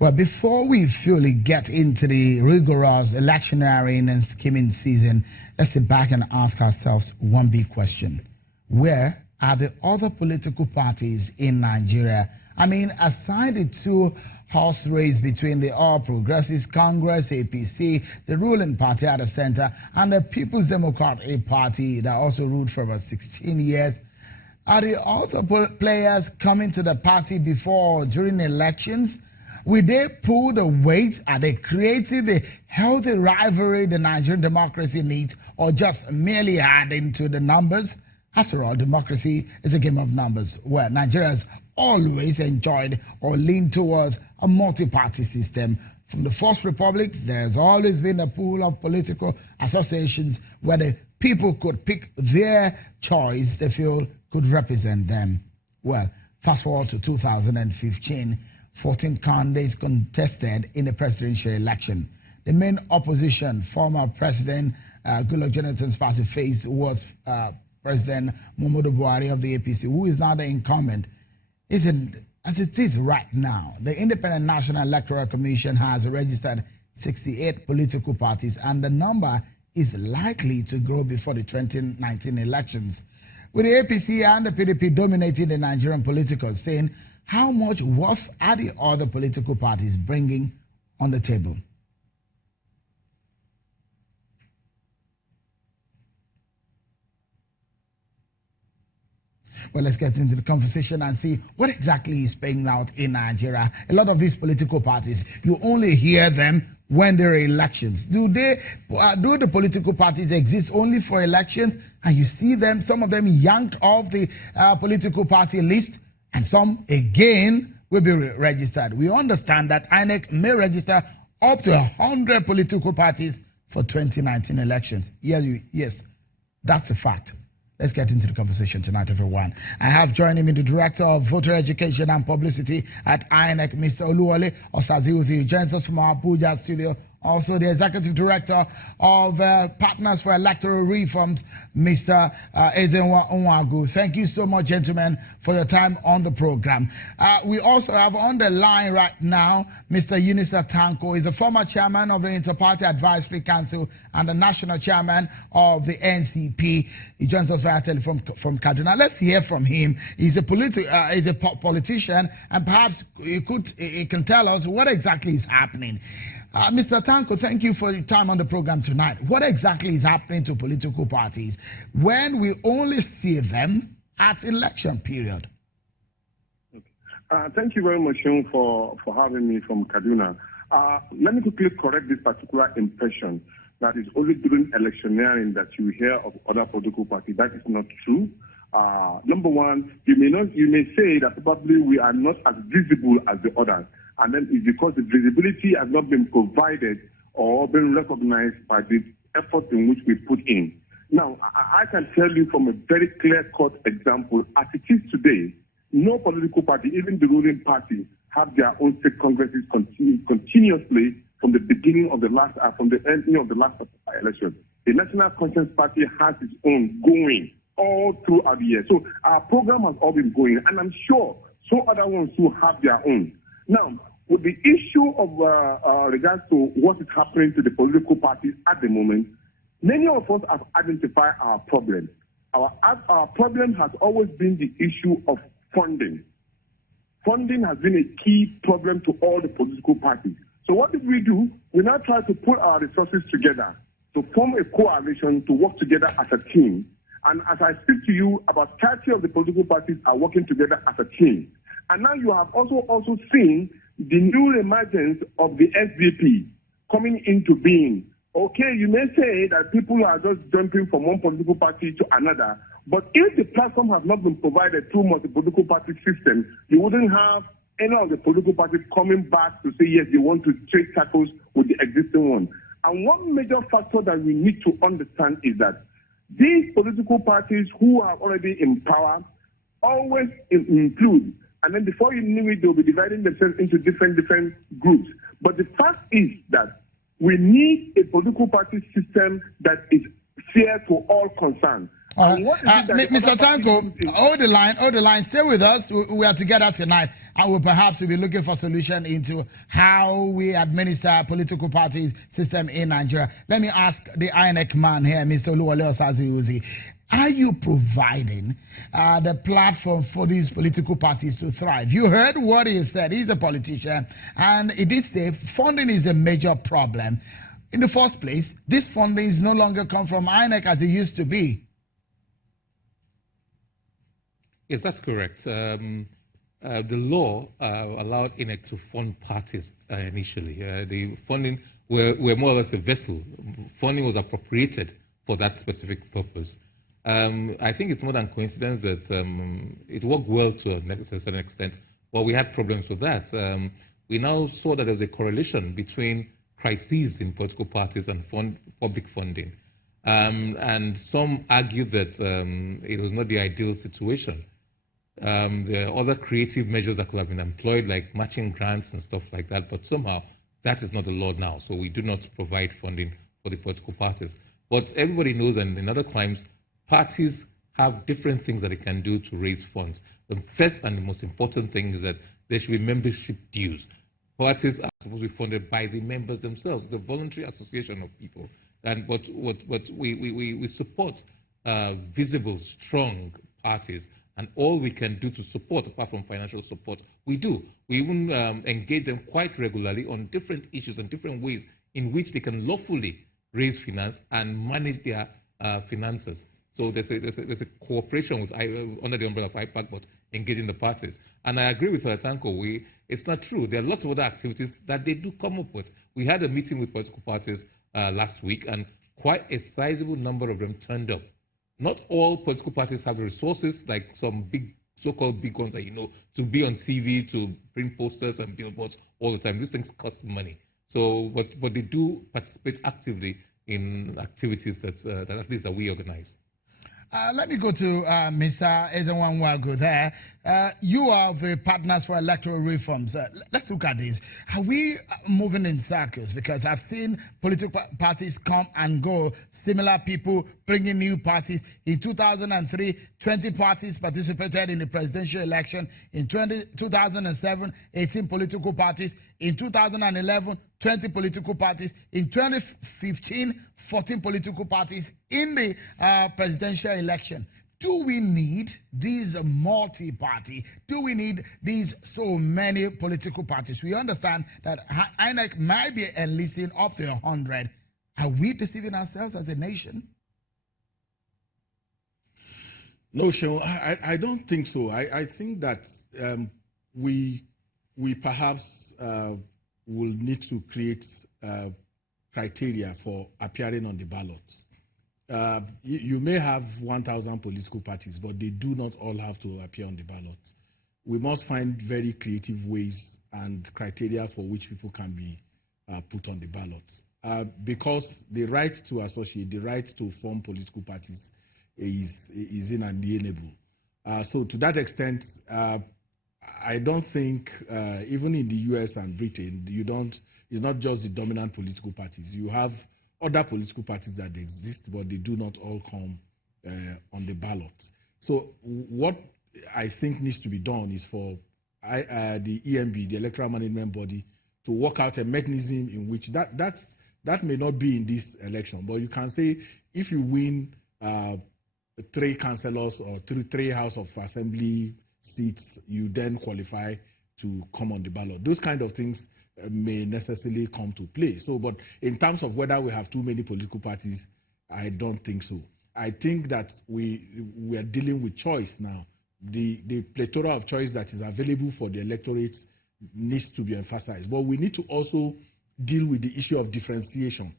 Well, before we fully get into the rigorous electioneering and scheming season, let's sit back and ask ourselves one big question. Where are the other political parties in Nigeria? I mean, aside the two-horse race between the All Progressives Congress, APC, the ruling party at the center, and the People's Democratic Party that also ruled for about 16 years, are the other players coming to the party before or during elections? Will they pull the weight? Are they creating the healthy rivalry the Nigerian democracy needs, or just merely adding to the numbers? After all, democracy is a game of numbers, where Nigeria has always enjoyed or leaned towards a multi-party system. From the First Republic, there has always been a pool of political associations where the people could pick their choice they feel could represent them. Well, fast forward to 2015, 14 candidates contested in the presidential election. The main opposition, former President Goodluck Jonathan's party faced was President Muhammadu Buhari of the APC, who is now the incumbent. As it is right now, the Independent National Electoral Commission has registered 68 political parties, and the number is likely to grow before the 2019 elections. With the APC and the PDP dominating the Nigerian political scene, how much worth are the other political parties bringing on the table? Well, let's get into the conversation and see what exactly is playing out in Nigeria. A lot of these political parties, you only hear them when there are elections. Do the political parties exist only for elections, and you see them, some of them yanked off the political party list, and some again will be registered? We understand that INEC may register up to 100 political parties for 2019 elections. Yes, that's a fact. Let's get into the conversation tonight, everyone. I have joining me the Director of Voter Education and Publicity at INEC, Mr. Oluwole Osaziuzi, who joins us from our Abuja studio. Also, the Executive Director of Partners for Electoral Reforms, Mr. Ezenwa Onwagu. Thank you so much, gentlemen, for your time on the program. We also have on the line right now Mr. Unisa Tanko. He's a former chairman of the Interparty Advisory Council and the national chairman of the NCP. He joins us via telephone from Kaduna. Let's hear from him. He's a politician, and perhaps he can tell us what exactly is happening. Mr. Tanko, thank you for your time on the program tonight. What exactly is happening to political parties when we only see them at election period? Thank you very much, Sean, for having me from Kaduna. Let me quickly correct this particular impression that it's only during electioneering that you hear of other political parties. That is not true. Number one, you may say that probably we are not as visible as the others. And then it's because the visibility has not been provided or been recognized by the effort in which we put in. Now, I can tell you from a very clear-cut example, as it is today, no political party, even the ruling party, have their own state congresses continuously from the beginning of the last, from the ending of the last election. The National Conscience Party has its own going all throughout the year. So our program has all been going, and I'm sure some other ones who have their own. Now, with the issue of regards to what is happening to the political parties at the moment, many of us have identified our problem. Our problem has always been the issue of funding. Funding has been a key problem to all the political parties. So what did we do? We now try to put our resources together to form a coalition to work together as a team. And as I speak to you, about 30 of the political parties are working together as a team. And now you have also seen the new emergence of the SDP coming into being. Okay, you may say that people are just jumping from one political party to another, but if the platform has not been provided through multi-political party system, you wouldn't have any of the political parties coming back to say, yes, they want to trade tackles with the existing one. And one major factor that we need to understand is that these political parties who are already in power always include, and then before you knew it, they'll be dividing themselves into different groups. But the fact is that we need a political party system that is fair to all concerned. And what is it that the Mr. other party Tanko, don't do? hold the line. Stay with us. We are together tonight. And we'll perhaps be looking for solution into how we administer political parties system in Nigeria. Let me ask the INEC man here, Mr. Oluwole Osazi-Uzi. Are you providing the platform for these political parties to thrive? You heard what he said. He's a politician. And he did say funding is a major problem. In the first place, this funding is no longer come from INEC as it used to be. Yes, that's correct. The law allowed INEC to fund parties initially. The funding were more or less a vessel. Funding was appropriated for that specific purpose. I think it's more than coincidence that it worked well to a certain extent, but we had problems with that. We now saw that there's a correlation between crises in political parties and public funding. And some argue that it was not the ideal situation. There are other creative measures that could have been employed, like matching grants and stuff like that, but somehow that is not the law now. So we do not provide funding for the political parties. But everybody knows, and in other climes, parties have different things that they can do to raise funds. The first and the most important thing is that there should be membership dues. Parties are supposed to be funded by the members themselves. It's a voluntary association of people. And what we support visible, strong parties, and all we can do to support, apart from financial support, we do. We even engage them quite regularly on different issues and different ways in which they can lawfully raise finance and manage their finances. So there's a cooperation with under the umbrella of IPAC, but engaging the parties. And I agree with Tanko. It's not true. There are lots of other activities that they do come up with. We had a meeting with political parties last week, and quite a sizable number of them turned up. Not all political parties have the resources, like some big, so-called big ones that you know, to be on TV, to print posters and billboards all the time. These things cost money. So, but they do participate actively in activities that at least that we organize. Let me go to Mr. Ezenwanwago there. You are the Partners for Electoral Reforms. Let's look at this. Are we moving in circles? Because I've seen political parties come and go, similar people bringing new parties. In 2003, 20 parties participated in the presidential election. In 2007, 18 political parties. In 2011, 20 political parties. In 2015, 14 political parties in the presidential election. Do we need these multi-party? Do we need these so many political parties? We understand that INEC might be enlisting up to 100. Are we deceiving ourselves as a nation? No, Sean, I don't think so. I think that we perhaps will need to create criteria for appearing on the ballot. You may have 1,000 political parties, but they do not all have to appear on the ballot. We must find very creative ways and criteria for which people can be put on the ballot. Because the right to associate, the right to form political parties is inalienable. So to that extent, I don't think, even in the US and Britain, it's not just the dominant political parties. You have other political parties that exist, but they do not all come on the ballot. So what I think needs to be done is for the EMB, the Electoral Management Body, to work out a mechanism in which that may not be in this election, but you can say if you win 3 councillors or three House of Assembly seats, you then qualify to come on the ballot. Those kind of things may necessarily come to play. So, but in terms of whether we have too many political parties, I don't think so. I think that we are dealing with choice now. The plethora of choice that is available for the electorate needs to be emphasized. But we need to also deal with the issue of differentiation.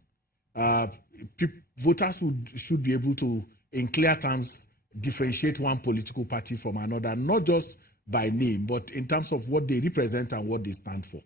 Voters should be able to, in clear terms, differentiate one political party from another, not just by name, but in terms of what they represent and what they stand for.